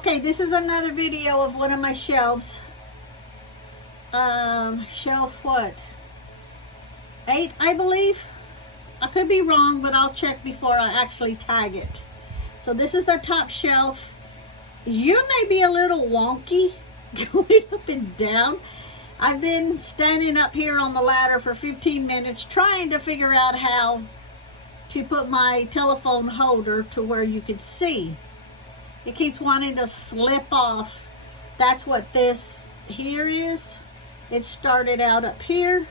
Okay, this is another video of one of my shelves. Shelf what? 8, I believe. I could be wrong, but I'll check before I actually tag it. So this is the top shelf. You may be a little wonky going up and down. I've been standing up here on the ladder for 15 minutes trying to figure out how to put my telephone holder to where you can see. It keeps wanting to slip off. That's what this here is. It started out up here,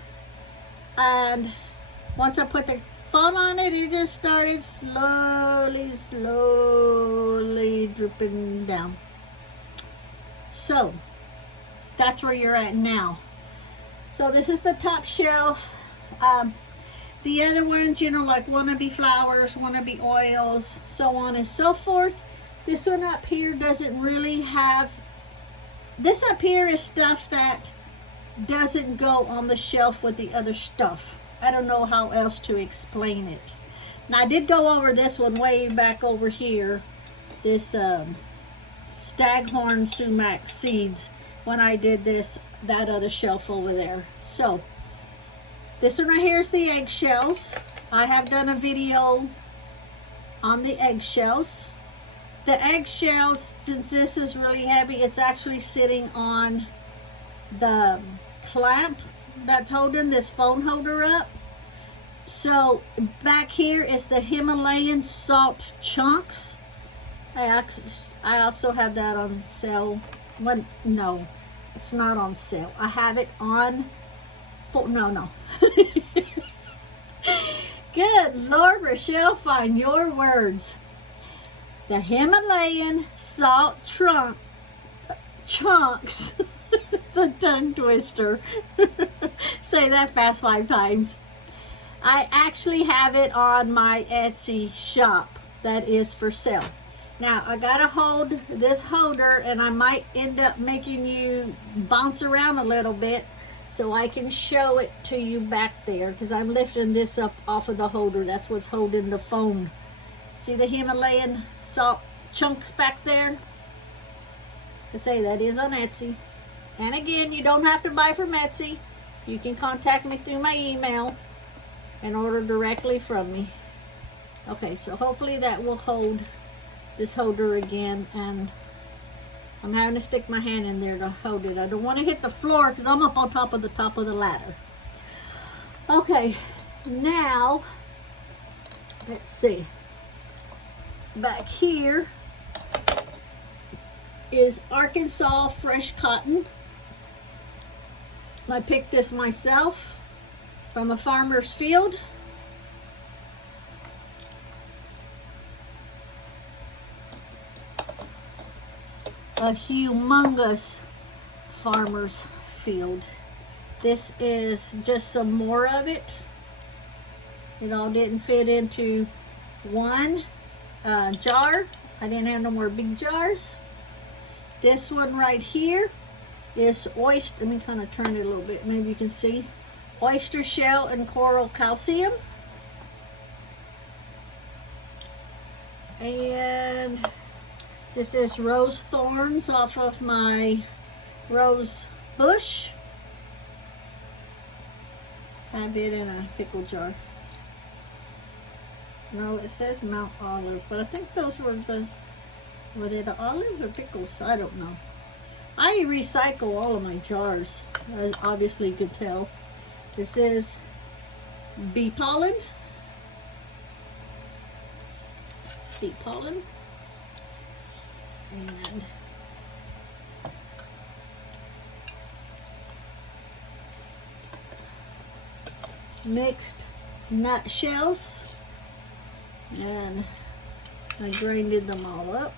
and once I put the phone on it, it just started slowly dripping down. So that's where you're at now. So this is the top shelf. The other ones, you know, like wannabe flowers, wannabe oils, so on and so forth. This one up here doesn't really have, this up here is stuff that doesn't go on the shelf with the other stuff. I don't know how else to explain it. Now I did go over this one way back over here, this staghorn sumac seeds, when I did that other shelf over there. So this one right here is the eggshells. I have done a video on the eggshells. The eggshells, since this is really heavy, it's actually sitting on the clamp that's holding this phone holder up. So back here is the Himalayan salt chunks. I also have that on sale. Well, no, it's not on sale. I have it on no. Good Lord, Racheale, find your words. The Himalayan salt chunks. It's a tongue twister. Say that fast 5 times. I actually have it on my Etsy shop that is for sale. Now I gotta hold this holder, and I might end up making you bounce around a little bit so I can show it to you back there, because I'm lifting this up off of the holder. That's what's holding the phone. See the Himalayan salt chunks back there? I say that is on Etsy. And again, you don't have to buy from Etsy. You can contact me through my email and order directly from me. Okay, so hopefully that will hold this holder again, and I'm having to stick my hand in there to hold it. I don't want to hit the floor because I'm up on top of the ladder. Okay, now let's see. Back here is Arkansas fresh cotton. I picked this myself from a farmer's field. A humongous farmer's field. This is just some more of it. It all didn't fit into one jar. I didn't have no more big jars. This one right here is oyster. Let me kind of turn it a little bit. Maybe you can see. Oyster shell and coral calcium. And this is rose thorns off of my rose bush. I have it in a pickle jar. No, it says Mount Olive, but I think those were they the olives or pickles? I don't know. I recycle all of my jars, as obviously you could tell. This is bee pollen. Bee pollen. And mixed nut shells, and I grinded them all up.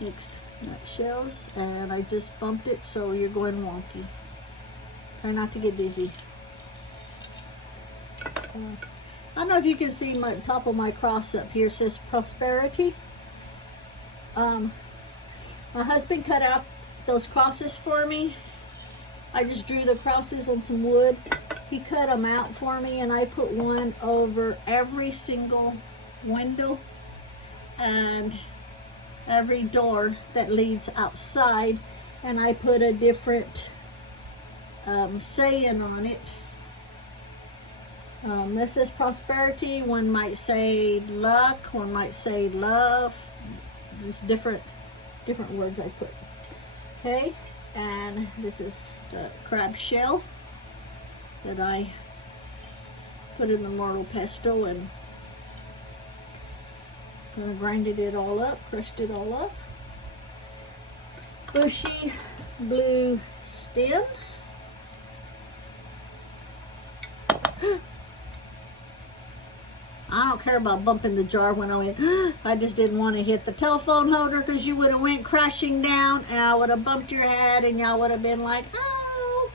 Mixed nut shells, and I just bumped it so you're going wonky. Try not to get dizzy. I don't know if you can see my top of my cross up here. It says prosperity. My husband cut out those crosses for me. I just drew the crosses on some wood. He cut them out for me, and I put one over every single window. And every door that leads outside, and I put a different saying on it. This is prosperity. One might say luck. One might say love. Just different words I put. Okay, and this is the crab shell that I put in the mortal pestle and grinded it all up, crushed it all up. Bushy blue stem. I don't care about bumping the jar when I went. I just didn't want to hit the telephone holder because you would have went crashing down and I would have bumped your head and y'all would have been like, oh,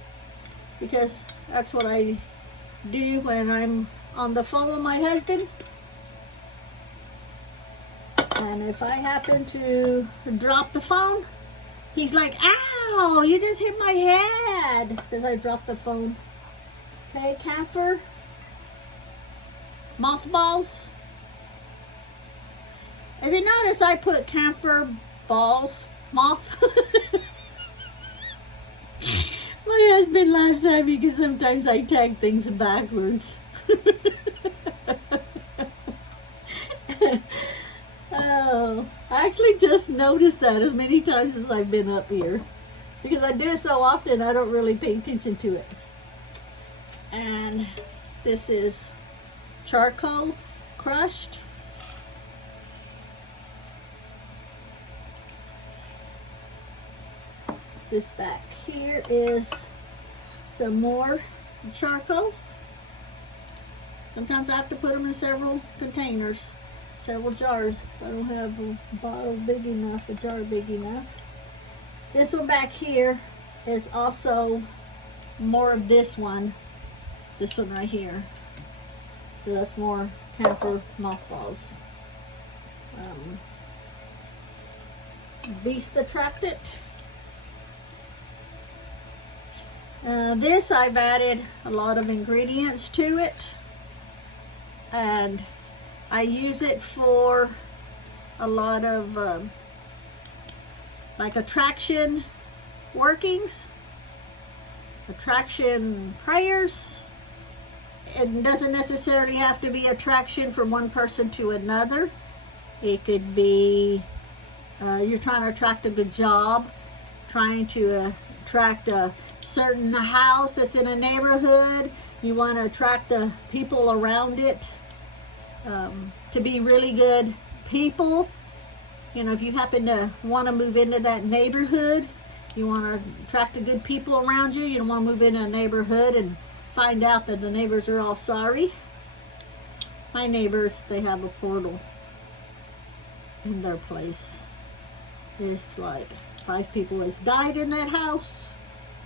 because that's what I do when I'm on the phone with my husband. And if I happen to drop the phone, he's like, ow, you just hit my head because I dropped the phone. Okay, camphor. Mothballs. If you notice, I put camphor balls, moth. My husband laughs at me because sometimes I tag things backwards. Oh, I actually just noticed that as many times as I've been up here. Because I do it so often, I don't really pay attention to it. And this is charcoal crushed. This back here is some more charcoal. Sometimes I have to put them in several containers, several jars. I don't have a bottle big enough, a jar big enough. This one back here is also more of this one right here. So that's more camphor mothballs. Beast attractant. This I've added a lot of ingredients to it, and I use it for a lot of like attraction workings, attraction prayers. It doesn't necessarily have to be attraction from one person to another. It could be you're trying to attract a good job, trying to attract a certain house that's in a neighborhood. You want to attract the people around it to be really good people. You know, if you happen to want to move into that neighborhood, you want to attract the good people around you. You don't want to move into a neighborhood and find out that the neighbors are all sorry. My neighbors, they have a portal in their place. It's like 5 people has died in that house.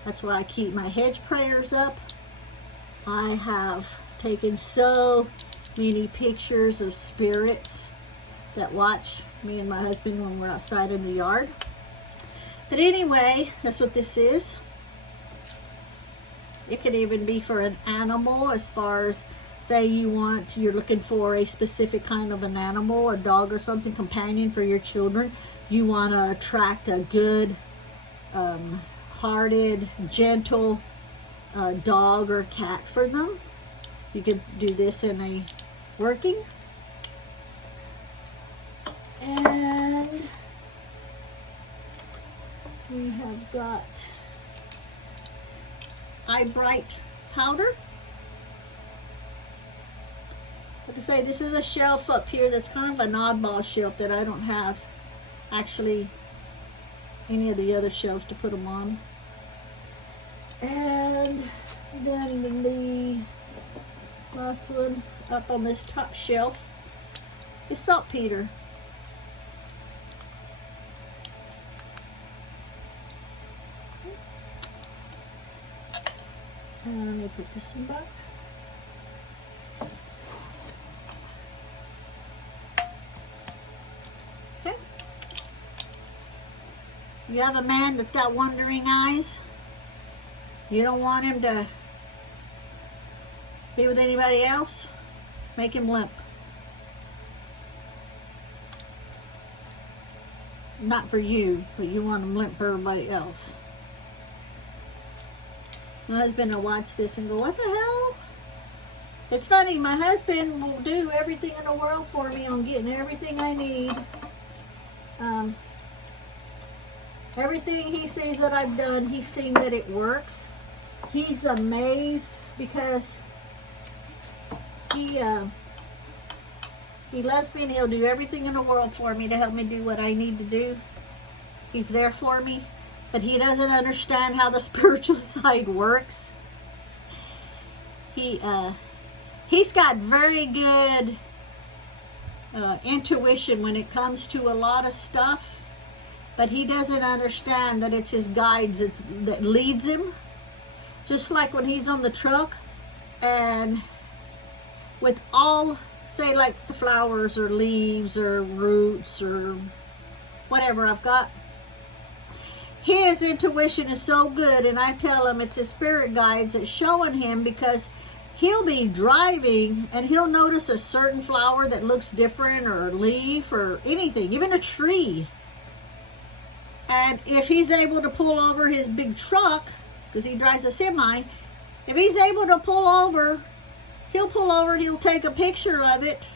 That's why I keep my hedge prayers up. I have taken so many pictures of spirits that watch me and my husband when we're outside in the yard. But anyway, that's what this is. It could even be for an animal, as far as, say you're looking for a specific kind of an animal, a dog or something, companion for your children. You want to attract a good, hearted, gentle dog or cat for them. You could do this in a working. And we have got eye bright powder. Like I say, this is a shelf up here that's kind of an oddball shelf that I don't have actually any of the other shelves to put them on. And then the last one up on this top shelf is saltpeter. And let me put this one back. Okay. You have a man that's got wandering eyes. You don't want him to be with anybody else. Make him limp. not for you, but you want them limp for everybody else. My husband will watch this and go, what the hell? It's funny, my husband will do everything in the world for me on getting everything I need. Everything he sees that I've done, he's seen that it works. He's amazed because he loves me and he'll do everything in the world for me to help me do what I need to do. He's there for me, but he doesn't understand how the spiritual side works. He's got very good intuition when it comes to a lot of stuff, but he doesn't understand that it's his guides that leads him. Just like when he's on the truck and with all, say like the flowers or leaves or roots or whatever I've got, his intuition is so good, and I tell him it's his spirit guides that's showing him, because he'll be driving and he'll notice a certain flower that looks different, or a leaf or anything, even a tree. And if he's able to pull over his big truck, because he drives a semi, if he's able to pull over, he'll pull over and he'll take a picture of it.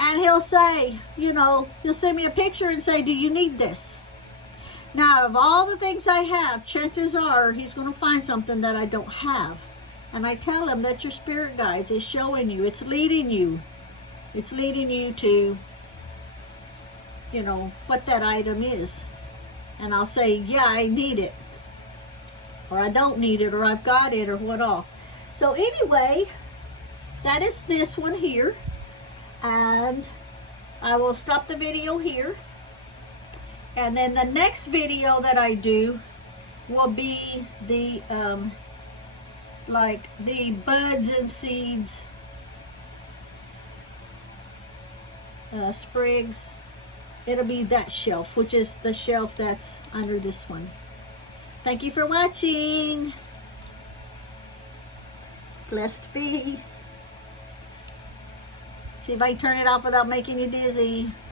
And he'll say, you know, he'll send me a picture and say, do you need this? Now, of all the things I have, chances are he's going to find something that I don't have. And I tell him that your spirit guides is showing you, it's leading you. It's leading you to, you know, what that item is. And I'll say, yeah, I need it. Or I don't need it, or I've got it, or what all. So anyway, that is this one here. And I will stop the video here. And then the next video that I do will be the, like the buds and seeds, sprigs. It'll be that shelf, which is the shelf that's under this one. Thank you for watching. Blessed be. See if I can turn it off without making you dizzy.